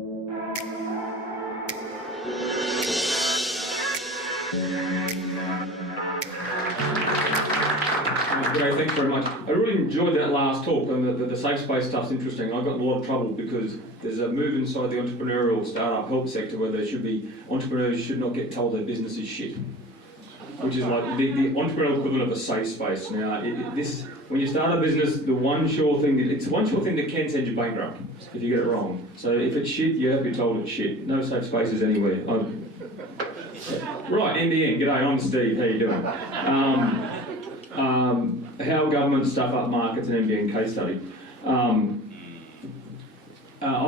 G'day, thanks very much. I really enjoyed that last talk, and the safe space stuff's interesting. I got in a lot of trouble because there's a move inside the entrepreneurial startup help sector where there should be, entrepreneurs should not get told their business is shit, which is like the entrepreneurial equivalent of a safe space. Now, when you start a business, it's one sure thing that can send you bankrupt if you get it wrong. So if it's shit, you have to be told it's shit. No safe spaces anywhere. Right, NBN. G'day, I'm Steve. How you doing? How government stuff up markets and NBN case study. A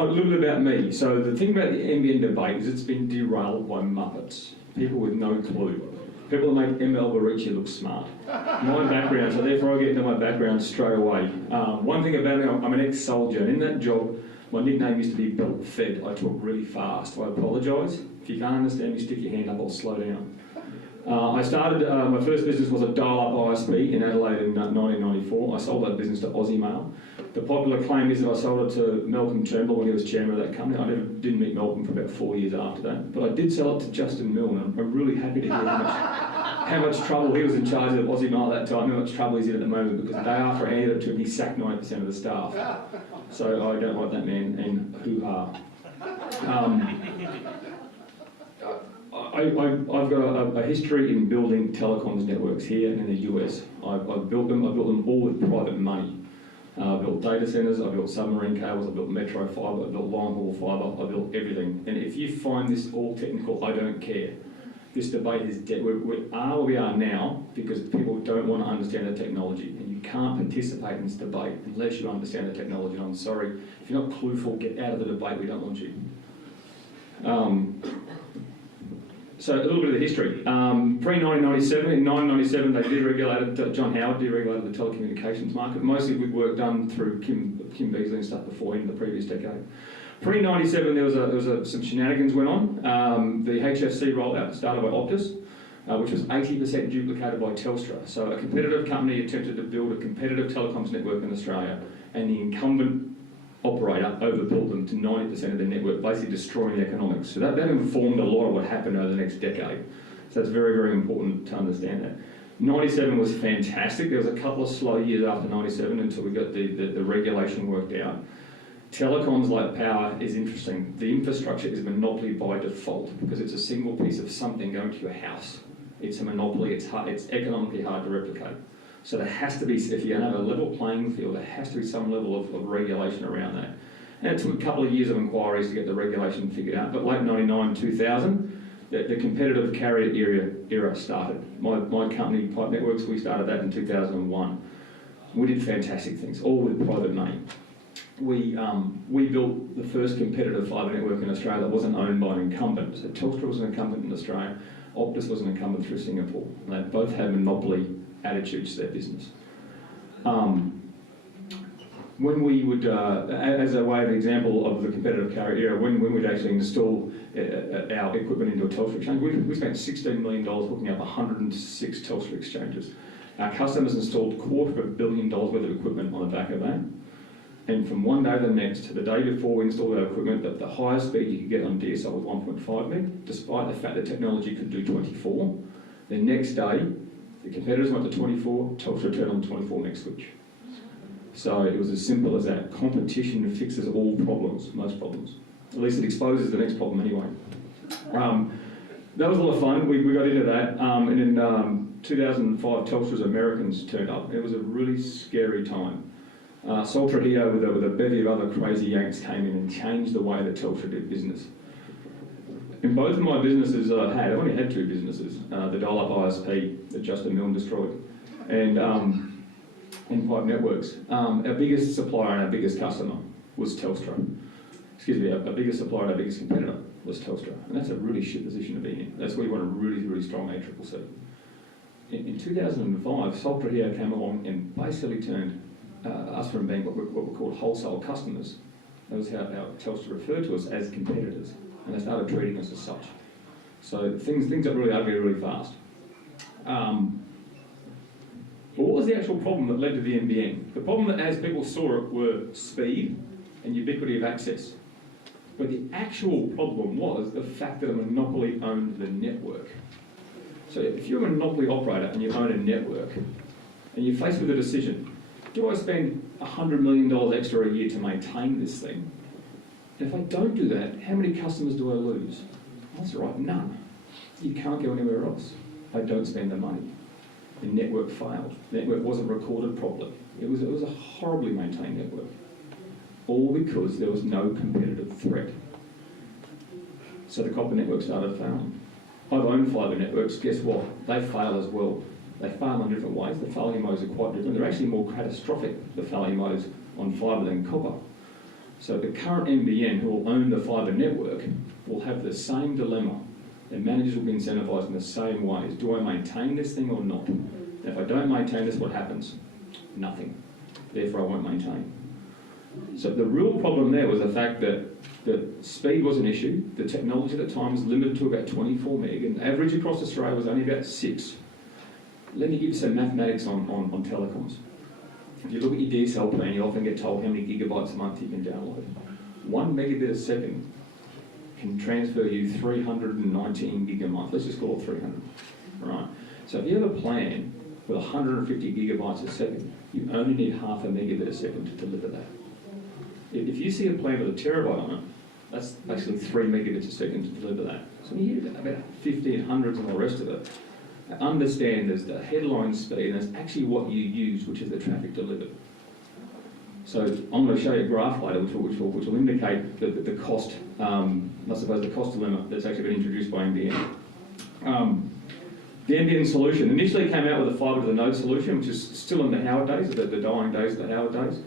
little bit about me. So the thing about the NBN debate is it's been derailed by muppets, people with no clue. People that make ML Barici look smart. My background, so therefore I get into my background straight away. One thing about me, I'm an ex-soldier, and in that job, my nickname used to be belt fed. I talk really fast. I apologise. If you can't understand me, stick your hand up, I'll slow down. I started, my first business was a dial-up ISP in Adelaide in 1994. I sold that business to Aussie Mail. The popular claim is that I sold it to Malcolm Turnbull when he was chairman of that company. I didn't meet Malcolm for about 4 years after that. But I did sell it to Justin Milne, and I'm really happy to hear how much trouble he was in charge of Aussie Mail at that time, how much trouble he's in at the moment, because the day after I handed it to him, he sacked 90% of the staff. So I don't like that man, and hoo-ha. I've got a history in building telecoms networks here and in the US. I've built them all with private money. I built data centres, I built submarine cables, I built metro fibre, I built long haul fibre, I built everything. And if you find this all technical, I don't care. This debate is dead. We are where we are now because people don't want to understand the technology, and you can't participate in this debate unless you understand the technology. And I'm sorry, if you're not clueful, get out of the debate, we don't want you. So a little bit of the history. Pre-1997, in 1997 they deregulated, John Howard deregulated the telecommunications market, mostly with work done through Kim Beazley and stuff before in the previous decade. Pre-97 there was some shenanigans went on. The HFC rollout started by Optus, which was 80% duplicated by Telstra. So a competitive company attempted to build a competitive telecoms network in Australia, and the incumbent operator overbuilt them to 90% of their network, basically destroying the economics. So that informed a lot of what happened over the next decade. So it's very, very important to understand that. 97 was fantastic. There was a couple of slow years after 97 until we got the regulation worked out. Telecoms like power is interesting. The infrastructure is a monopoly by default because it's a single piece of something going to your house. It's a monopoly, it's economically hard to replicate. So there has to be, if you're going to have a level playing field, there has to be some level of regulation around that. And it took a couple of years of inquiries to get the regulation figured out, but late 99, 2000, the competitive carrier era started. My company, Pipe Networks, we started that in 2001. We did fantastic things, all with private money. We built the first competitive fibre network in Australia that wasn't owned by an incumbent. So Telstra was an incumbent in Australia, Optus was an incumbent through Singapore. And they both had monopoly attitudes to their business. When we would, as a way of example of the competitive carrier era, when we'd actually install our equipment into a Telstra exchange, we spent $16 million hooking up 106 Telstra exchanges. Our customers installed $250 million worth of equipment on the back of that. And from one day to the next, the day before we installed our equipment, the highest speed you could get on DSL was 1.5 meg, despite the fact that technology could do 24. The next day, the competitors went to 24, Telstra turned on the 24 meg switch. So it was as simple as that. Competition fixes all problems, most problems. At least it exposes the next problem anyway. That was a lot of fun. We got into that. And in 2005, Telstra's Americans turned up. It was a really scary time. Saltra here with a bevy of other crazy Yanks came in and changed the way that Telstra did business. In both of my businesses that I've only had two businesses, the dial-up ISP that Justin Milne destroyed, and Pipe Networks. Our biggest supplier and our biggest customer was Telstra. Excuse me, our biggest supplier and our biggest competitor was Telstra. And that's a really shit position to be in. That's where you want a really, really strong ACCC. In 2005, Saltra here came along and basically turned us from being what were called wholesale customers. That was how Telstra referred to us, as competitors. And they started treating us as such. So things got really ugly really fast. But what was the actual problem that led to the NBN? The problem that, as people saw it, were speed and ubiquity of access. But the actual problem was the fact that a monopoly owned the network. So if you're a monopoly operator and you own a network, and you're faced with a decision, do I spend $100 million extra a year to maintain this thing? And if I don't do that, how many customers do I lose? That's right, none. You can't go anywhere else. I don't spend the money. The network failed. The network wasn't recorded properly. It was a horribly maintained network. All because there was no competitive threat. So the copper network started failing. I've owned fibre networks. Guess what? They fail as well. They fail in different ways. The failure modes are quite different. They're actually more catastrophic, the failure modes on fibre than copper. So the current NBN, who will own the fibre network, will have the same dilemma. Their managers will be incentivised in the same ways. Do I maintain this thing or not? And if I don't maintain this, what happens? Nothing. Therefore, I won't maintain. So the real problem there was the fact that speed was an issue. The technology at the time was limited to about 24 meg, and average across Australia was only about 6. Let me give you some mathematics on telecoms. If you look at your DSL plan, you often get told how many gigabytes a month you can download. 1 megabit a second can transfer you 319 gig a month. Let's just call it 300. Right? So if you have a plan with 150 gigabytes a second, you only need half a megabit a second to deliver that. If you see a plan with a terabyte on it, that's basically 3 megabits a second to deliver that. So you need about 50 and hundreds and all the rest of it. Understand there's the headline speed and there's actually what you use, which is the traffic delivered. So I'm going to show you a graph later which will indicate the cost, I suppose the cost dilemma that's actually been introduced by NBN. The NBN solution initially came out with a fibre to the node solution, which is still in the Howard days, the dying days of the Howard days.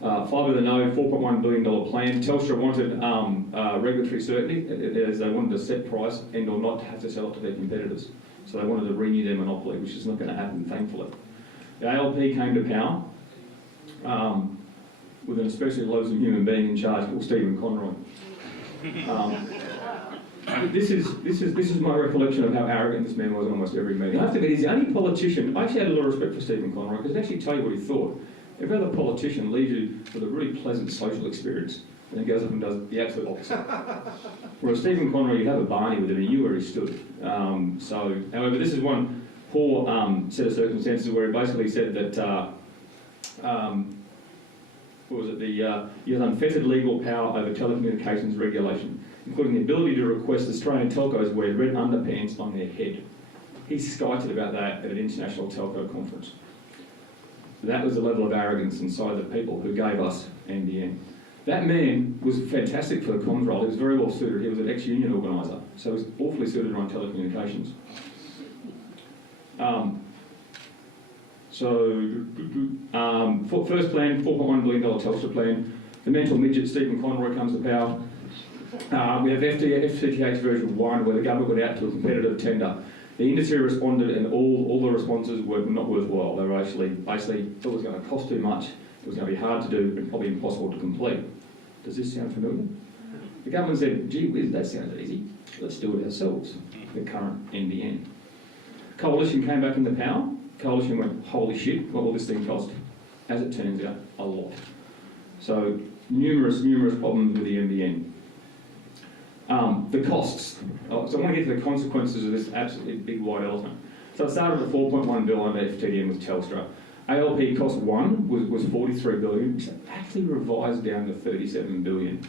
Fibre to the node, $4.1 billion plan. Telstra wanted regulatory certainty, as they wanted a set price and or not to have to sell it to their competitors. So they wanted to renew their monopoly, which is not going to happen, thankfully. The ALP came to power with an especially loathsome human being in charge called Stephen Conroy. This is my recollection of how arrogant this man was in almost every meeting. I have to admit, he's the only politician. I actually had a lot of respect for Stephen Conroy because he actually tell you what he thought. Every other politician leaves you with a really pleasant social experience and then goes up and does the absolute opposite. Whereas Stephen Conroy, you have a Barney with him, he knew where he stood. However, this is one poor set of circumstances where he basically said that, you have unfettered legal power over telecommunications regulation, including the ability to request Australian telcos wear red underpants on their head. He skited about that at an international telco conference. That was the level of arrogance inside the people who gave us NBN. That man was fantastic for the comms role. He was very well suited. He was an ex-union organiser, so he was awfully suited around telecommunications. First plan, $4.1 billion Telstra plan. The mental midget Stephen Conroy comes to power. We have FTTH version 1, where the government went out to a competitive tender. The industry responded, and all the responses were not worthwhile. They were actually basically thought it was going to cost too much, it was going to be hard to do, and probably impossible to complete. Does this sound familiar? The government said, gee whiz, that sounds easy. Let's do it ourselves, the current NBN. Coalition came back into power. Coalition went, holy shit, what will this thing cost? As it turns out, a lot. So numerous problems with the NBN. The costs. So I want to get to the consequences of this absolutely big white elephant. So it started at $4.1 billion under FTDN with Telstra. ALP cost one was $43 billion, which actually revised down to $37 billion.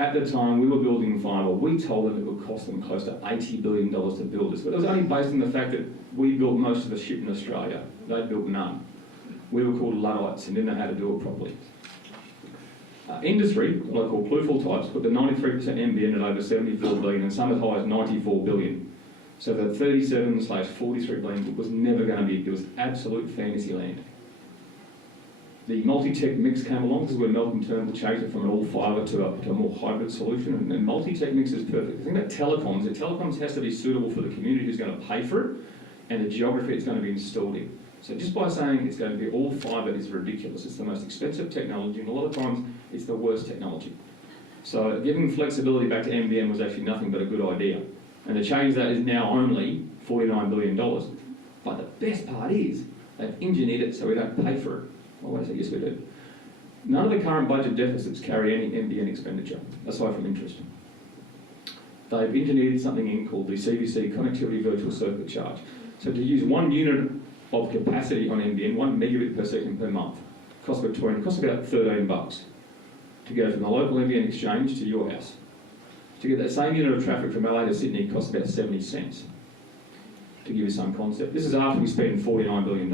At the time we were building fibre, we told them it would cost them close to $80 billion to build this, but it was only based on the fact that we built most of the shit in Australia. They built none. We were called Luddites and didn't know how to do it properly. Industry, what I call pluful types, put the 93% NBN at over $74 billion and some as high as $94 billion. So the 37/43 billion was never going to be, it was absolute fantasy land. The multi-tech mix came along. This is where Malcolm Turnbull changed it from an all fibre to a more hybrid solution, and multi-tech mix is perfect. The thing about telecoms, the telecoms has to be suitable for the community who's going to pay for it and the geography it's going to be installed in. So just by saying it's going to be all fibre is ridiculous. It's the most expensive technology, and a lot of times it's the worst technology. So giving flexibility back to NBN was actually nothing but a good idea. And to change that is now only $49 billion. But the best part is they've engineered it so we don't pay for it. Well, I say yes we do. None of the current budget deficits carry any NBN expenditure, aside from interest. They've engineered something in called the CVC, Connectivity Virtual Circuit Charge. So to use 1 unit of capacity on NBN, 1 megabit per second per month, costs about $13 to go from the local NBN exchange to your house. To get that same unit of traffic from LA to Sydney costs about 70 cents. To give you some concept. This is after we spend $49 billion.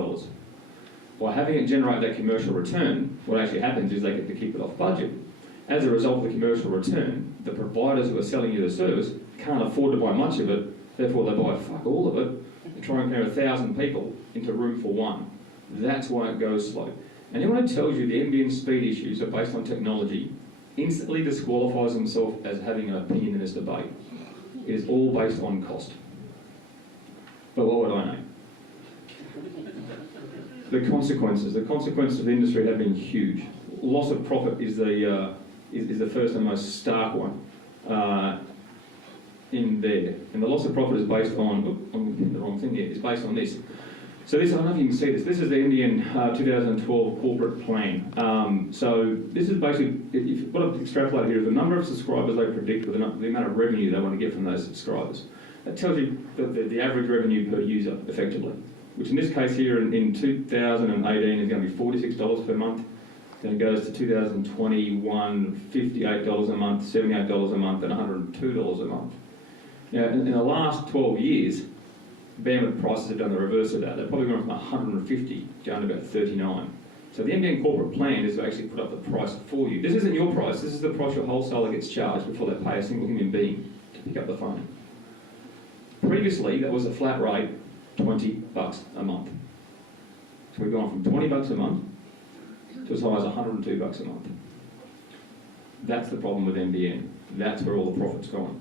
By having it generate that commercial return, what actually happens is they get to keep it off budget. As a result of the commercial return, the providers who are selling you the service can't afford to buy much of it, therefore they buy fuck all of it, and try and cram 1,000 people into room for one. That's why it goes slow. Anyone who tells you the NBN speed issues are based on technology instantly disqualifies himself as having an opinion in this debate. It is all based on cost. But what would I know? The consequences of the industry have been huge. Loss of profit is the first and most stark one in there. And the loss of profit is based on, I'm getting the wrong thing here, it's based on this. So this, I don't know if you can see this, this is the NBN 2012 corporate plan. So this is basically, if what I've extrapolated here is the number of subscribers they predict with the amount of revenue they want to get from those subscribers. That tells you the average revenue per user, effectively, which in this case here in 2018 is going to be $46 per month. Then it goes to 2021, $58 a month, $78 a month, and $102 a month. Now, in the last 12 years, bandwidth prices have done the reverse of that. They've probably gone from 150 down to about 39. So the NBN corporate plan is to actually put up the price for you. This isn't your price, this is the price your wholesaler gets charged before they pay a single human being to pick up the phone. Previously, that was a flat rate, $20 a month. So we've gone from $20 a month to as high as $102 a month. That's the problem with NBN. That's where all the profit's gone.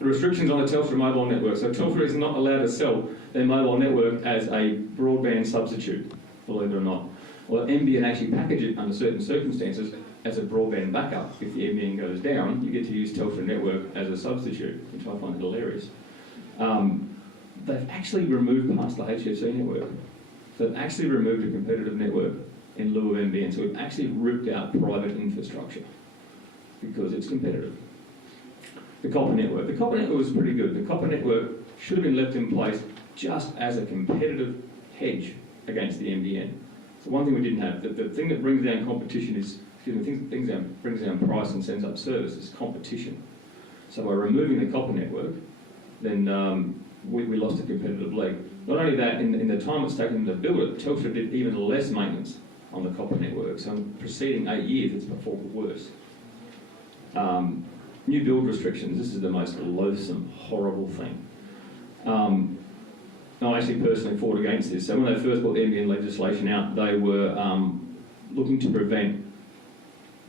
The restrictions on the Telstra mobile network. So Telstra is not allowed to sell their mobile network as a broadband substitute, believe it or not. Well, NBN actually package it under certain circumstances as a broadband backup. If the NBN goes down, you get to use Telstra network as a substitute, which I find hilarious. They've actually removed past the HFC network. So they've actually removed a competitive network in lieu of NBN. So we've actually ripped out private infrastructure because it's competitive. The copper network. The copper network was pretty good. The copper network should have been left in place just as a competitive hedge against the NBN. So one thing we didn't have, the thing that brings down competition is, brings down price and sends up service is competition. So by removing the copper network, then we lost a competitive leg. Not only that, in the time it's taken to build it, Telstra did even less maintenance on the copper network. So in the preceding 8 years, it's performed worse. New build restrictions, this is the most loathsome, horrible thing. I actually personally fought against this. So when they first brought the NBN legislation out, they were looking to prevent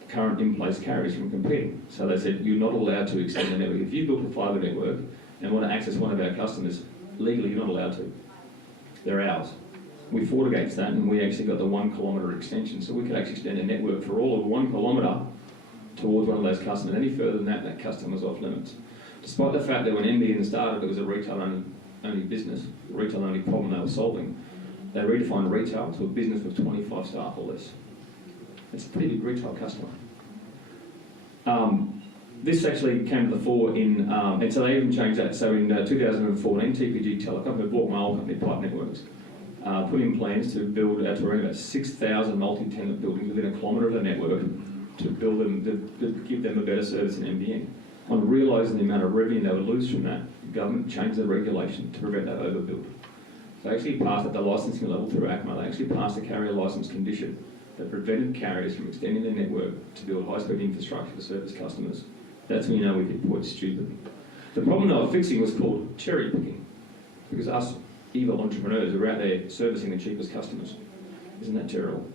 current in-place carriers from competing. So they said, you're not allowed to extend the network. If you built a fibre network and want to access one of our customers, legally you're not allowed to. They're ours. We fought against that and we actually got the 1 kilometre extension. So we could actually extend a network for all of 1 kilometre towards one of those customers. Any further than that, that customer was off limits. Despite the fact that when NBN started, it was a retail-only business, a retail-only problem they were solving. They redefined retail to a business with 25 staff or less. It's a pretty big retail customer. This actually came to the fore in, and so they even changed that. So in 2014, TPG Telecom, who bought my old company, Pipe Networks, put in plans to build to around about 6,000 multi-tenant buildings within a kilometre of the network to build them, to give them a better service than NBN. On realising the amount of revenue they would lose from that, the government changed the regulation to prevent that overbuild. So they actually passed at the licensing level through ACMA, they actually passed a carrier licence condition that prevented carriers from extending their network to build high-speed infrastructure to service customers. That's when you know we hit point stupid. The problem they were fixing was called cherry picking, because us evil entrepreneurs are out there servicing the cheapest customers. Isn't that terrible?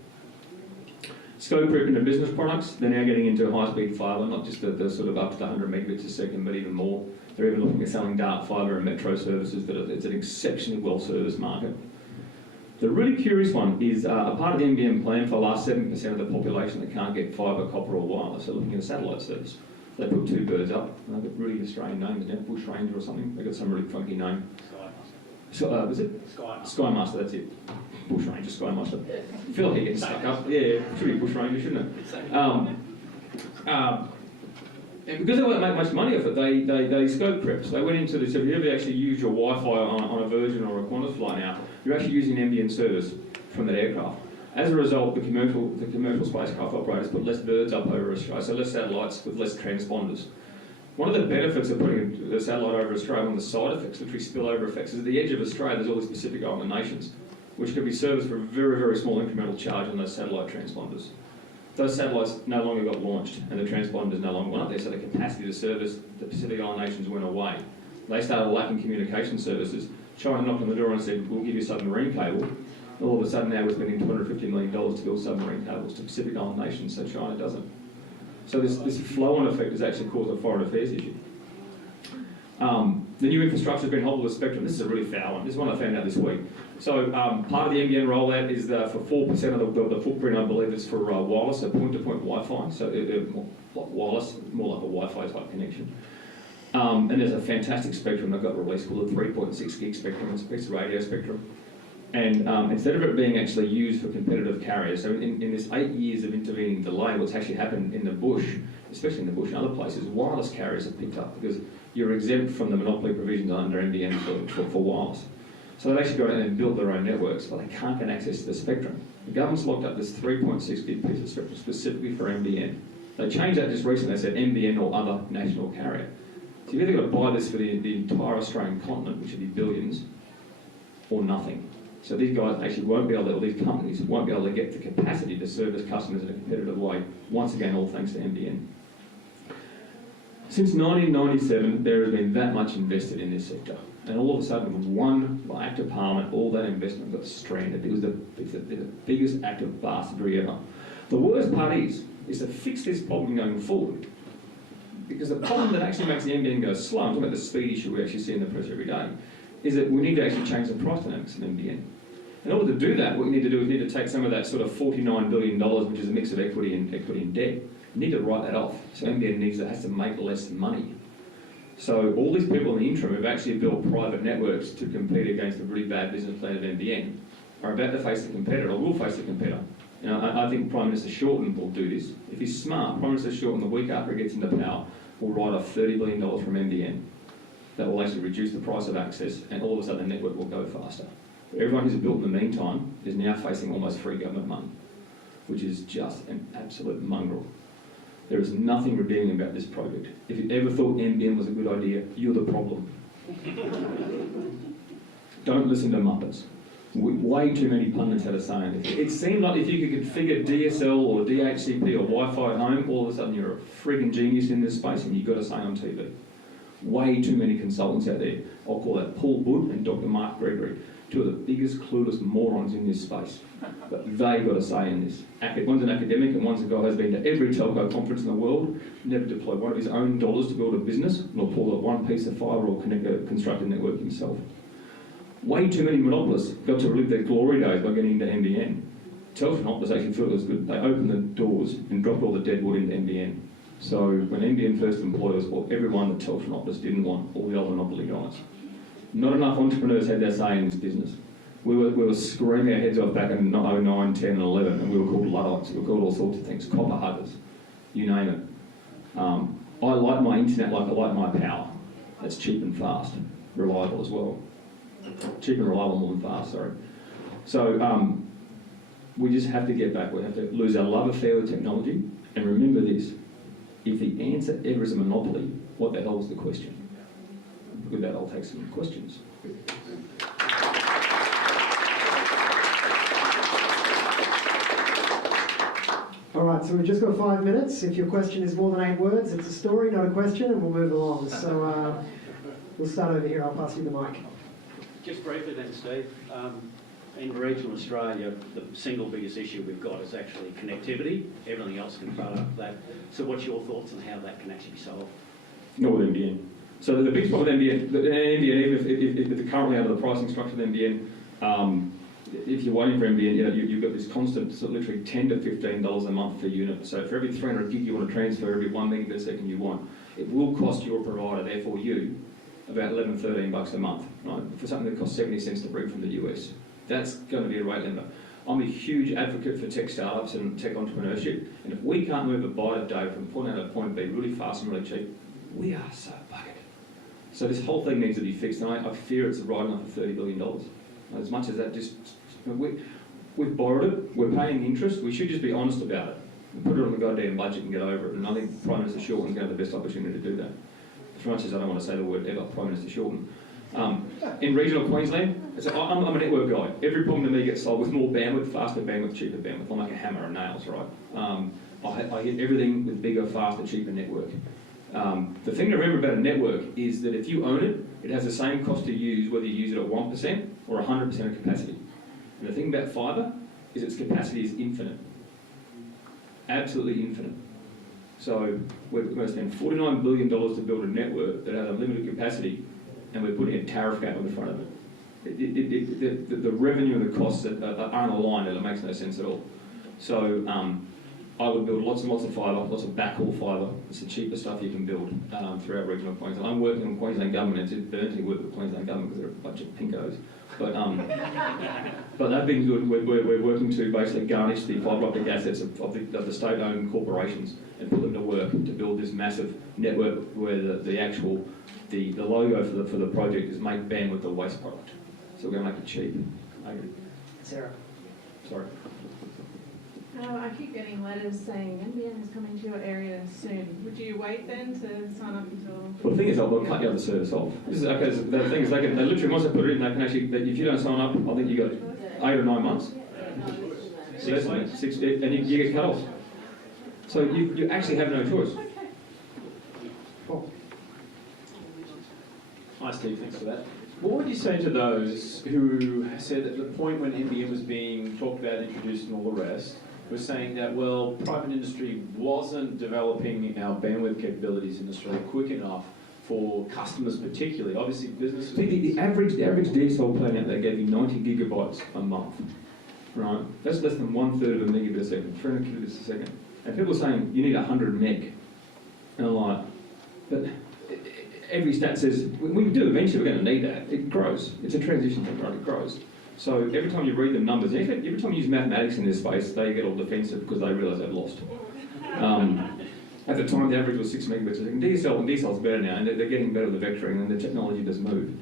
Scope creep into business products, they're now getting into high-speed fibre, not just the sort of up to 100 megabits a second, but even more. They're even looking at selling dark fibre and metro services, but it's an exceptionally well-serviced market. The really curious one is a part of the NBN plan for the last 7% of the population that can't get fibre, copper or wireless. So looking at a satellite service. They put 2 birds up, and they've got really Australian names, isn't it? Bush Ranger or something. They've got some really funky name. Sky Master. So, was it? Sky Master. Sky Master, that's it. Bush Ranger Sky Master. I feel like he gets stuck up. Yeah, it should be Bush Ranger, shouldn't it? And because they won't make much money off it, they scope crept. They went into this. If you ever actually use your Wi-Fi on a Virgin or a Qantas flight now, you're actually using NBN service from that aircraft. As a result, the commercial spacecraft operators put less birds up over Australia, so less satellites with less transponders. One of the benefits of putting the satellite over Australia, one of the side effects, literally spillover effects, is at the edge of Australia there's all these Pacific Island nations, which can be serviced for a very, very small incremental charge on those satellite transponders. Those satellites no longer got launched and the transponders no longer went up there, so the capacity to service the Pacific Island nations went away. They started lacking communication services. China knocked on the door and said, we'll give you a submarine cable. All of a sudden now we're spending $250 million to build submarine cables to Pacific Island nations, so China doesn't. So this flow-on effect has actually caused a foreign affairs issue. The new infrastructure has been hobbled with spectrum. This is a really foul one. This is one I found out this week. So part of the NBN rollout is for 4% of the footprint, I believe, is for wireless, so point-to-point Wi-Fi. So wireless, more like a Wi-Fi type connection. And there's a fantastic spectrum that got released called the 3.6 gig spectrum. It's a piece of radio spectrum. And instead of it being actually used for competitive carriers, so in this 8 years of intervening delay, what's actually happened in the bush, especially in the bush and other places, wireless carriers have picked up because you're exempt from the monopoly provisions under NBN for wireless. So they've actually gone in and built their own networks, but they can't get access to the spectrum. The government's locked up this 3.6 gig piece of spectrum specifically for NBN. They changed that just recently. They said NBN or other national carrier. So you've either got to buy this for the entire Australian continent, which would be billions, or nothing. So these guys actually won't be able to, or these companies won't be able to get the capacity to service customers in a competitive way, once again, all thanks to NBN. Since 1997, there has been that much invested in this sector. And all of a sudden, with one act of Parliament, all that investment got stranded. It was the biggest act of bastardry ever. The worst part is to fix this problem going forward. Because the problem that actually makes the NBN go slow, I'm talking about the speed issue we actually see in the press every day, is that we need to actually change the price dynamics of NBN. In order to do that, what we need to do is need to take some of that sort of $49 billion, which is a mix of equity and debt. You need to write that off. So NBN has to make less money. So all these people in the interim who've actually built private networks to compete against the really bad business plan of NBN are about to face a competitor, or will face a competitor. You know, I think Prime Minister Shorten will do this. If he's smart, Prime Minister Shorten, the week after he gets into power, will write off $30 billion from NBN. That will actually reduce the price of access, and all of a sudden the network will go faster. But everyone who's built in the meantime is now facing almost free government money, which is just an absolute mongrel. There is nothing redeeming about this project. If you ever thought NBN was a good idea, you're the problem. Don't listen to Muppets. Way too many pundits had a say in it. It seemed like if you could configure DSL or DHCP or Wi-Fi at home, all of a sudden you're a frigging genius in this space and you've got a say on TV. Way too many consultants out there. I'll call that Paul Wood and Dr. Mark Gregory, two of the biggest clueless morons in this space. But they got a say in this. One's an academic and one's a guy who's been to every telco conference in the world, never deployed one of his own dollars to build a business, nor pull up one piece of fibre or construct a network himself. Way too many monopolists got to relive their glory days by getting into NBN. Telstra monopolists actually thought it was good. They opened the doors and dropped all the dead wood into NBN. So when NBN first employed us, everyone that Telstra monopolists didn't want, all the other monopoly guys. Not enough entrepreneurs had their say in this business. We were screaming our heads off back in 09, 10 and 11, and we were called Luddites, we were called all sorts of things, copper huggers, you name it. I like my internet like I like my power. That's cheap and fast, reliable as well. Cheap and reliable more than fast, sorry. So we just have to get back. We have to lose our love affair with technology, and remember this, if the answer ever is a monopoly, what the hell is the question? With that, I'll take some questions. All right, so we've just got 5 minutes. If your question is more than 8 words, it's a story, not a question, and we'll move along. So we'll start over here. I'll pass you the mic. Just briefly then, Steve, in regional Australia, the single biggest issue we've got is actually connectivity. Everything else can follow up that. So what's your thoughts on how that can actually be solved? Not with NBN. So the biggest problem with NBN, even if they're currently under the pricing structure of NBN, if you're waiting for NBN, you've got this constant, so literally $10 to $15 a month per unit. So for every 300 gig you want to transfer, every 1 megabit a second you want, it will cost your provider, therefore you, about $11, $13 a month, right? For something that costs 70 cents to bring from the US. That's going to be a rate limiter. I'm a huge advocate for tech startups and tech entrepreneurship, and if we can't move a byte a day from point A to point B really fast and really cheap, we are so buggered. So this whole thing needs to be fixed, and I fear it's riding up for $30 billion. As much as that we've borrowed it, we're paying interest, we should just be honest about it. Put it on the goddamn budget and get over it, and I think Prime Minister Shorten's going to have the best opportunity to do that. As much as I don't want to say the word ever, Prime Minister Shorten. In regional Queensland, I'm a network guy. Every problem to me gets solved with more bandwidth, faster bandwidth, cheaper bandwidth. I'm like a hammer and nails, right? I hit everything with bigger, faster, cheaper network. The thing to remember about a network is that if you own it, it has the same cost to use whether you use it at 1% or 100% of capacity. And the thing about fibre is its capacity is infinite. Absolutely infinite. So we're going to spend $49 billion to build a network that has unlimited capacity, and we're putting a tariff gap on the front of it. The revenue and the costs aren't aligned, and it makes no sense at all. So I would build lots and lots of fibre, lots of backhaul fibre. It's the cheapest stuff you can build throughout regional Queensland. I'm working on Queensland government, and it's burnt to work with Queensland government because they're a bunch of pinkos. But they've been good. We're working to basically garnish the fibre optic assets of the state-owned corporations and put them to work to build this massive network where the logo for the project is make bandwidth a waste product. So we're going to make it cheap. Sarah. Sorry. I keep getting letters saying NBN is coming to your area soon. Would you wait then to sign up until? Well, the thing is, they'll cut the other service off. The thing is, they literally, once they put it in, they can actually, if you don't sign up, I think you got 8 or 9 months. 6 months. And you get cut off. So you actually have no choice. Paul. Hi Steve, thanks for that. What would you say to those who said at the point when NBN was being talked about, introduced and all the rest, was saying that, well, private industry wasn't developing our bandwidth capabilities in Australia quick enough for customers particularly, obviously businesses... The average DSL plan out there gave you 90 gigabytes a month, right? That's less than 1/3 of a megabit a second, 300 kilobits a second. And people are saying, you need 100 meg. And I'm like, but every stat says, we do, eventually we're going to need that. It grows. It's a transition thing, right? It grows. So every time you read the numbers, every time you use mathematics in this space, they get all defensive because they realise they've lost. At the time, the average was 6 megabits a second. DSL's better now, and they're getting better with the vectoring, and the technology does move.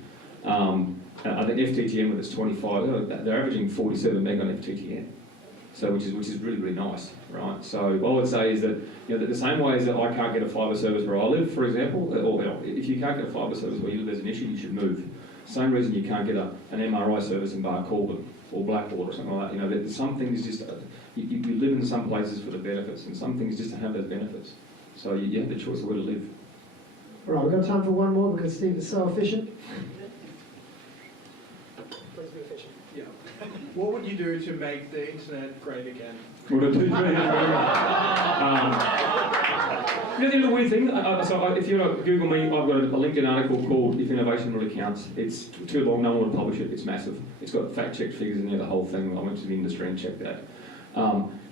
I think FTTN with its 25, they're averaging 47 meg on FTTN. So which is really, really nice, right? So what I would say is that, that the same way as that I can't get a fibre service where I live, for example, or if you can't get a fibre service where you live, there's an issue, you should move. Same reason you can't get an MRI service in Barcaldine or Blackwater or something like that. There's some things just, you live in some places for the benefits, and some things just don't have those benefits. So you have the choice of where to live. All right, we've got time for one more because Steve is so efficient. Please be efficient. Yeah. What would you do to make the internet great again? The weird thing, if you Google me, I've got a LinkedIn article called If Innovation Really Counts. It's too long, no one will publish it, it's massive. It's got fact-checked figures in there, the whole thing. I went to the industry and checked that.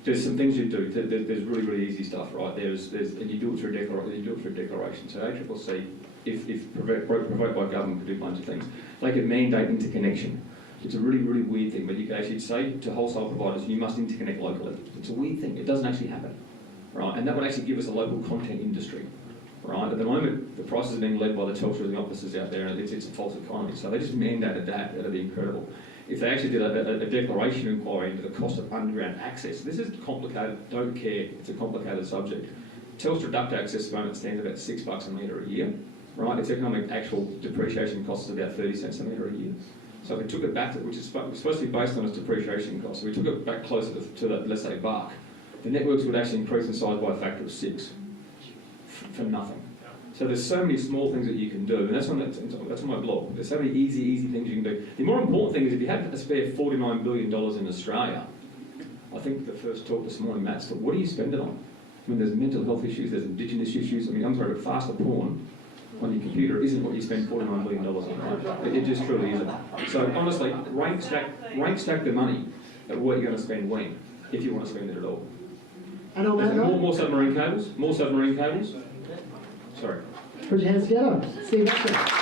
There's some things you do. There's really, really easy stuff, right? And you do it through declaration. So ACCC, if provoked by government, could do a bunch of things. They could mandate interconnection. It's a really, really weird thing, but you can actually say to wholesale providers, you must interconnect locally. It's a weird thing. It doesn't actually happen, right? And that would actually give us a local content industry, right? At the moment, the prices are being led by the Telstra and the offices out there, and it's a false economy. So they just mandated that. That'd be incredible. If they actually did a declaration inquiry into the cost of underground access, this is complicated, don't care, it's a complicated subject. Telstra duct access at the moment stands about $6 a metre a year, right? Its economic actual depreciation cost is about 30 cents a metre a year. So if we took it back, which is supposed to be based on its depreciation cost, so we took it back closer to that, let's say, $1, the networks would actually increase in size by a factor of 6 for nothing. So there's so many small things that you can do, and that's on my blog. There's so many easy things you can do. The more important thing is if you had a spare $49 billion in Australia, I think the first talk this morning, Matt, said, what do you spend it on? I mean, there's mental health issues, there's indigenous issues. I mean, I'm sorry, but faster porn on your computer isn't what you spend $49 billion on, right? It just truly isn't. So honestly, rank stack the money at what you're going to spend when, if you want to spend it at all. And on that note, more submarine cables. Sorry. put your hands together. Steve Ashton.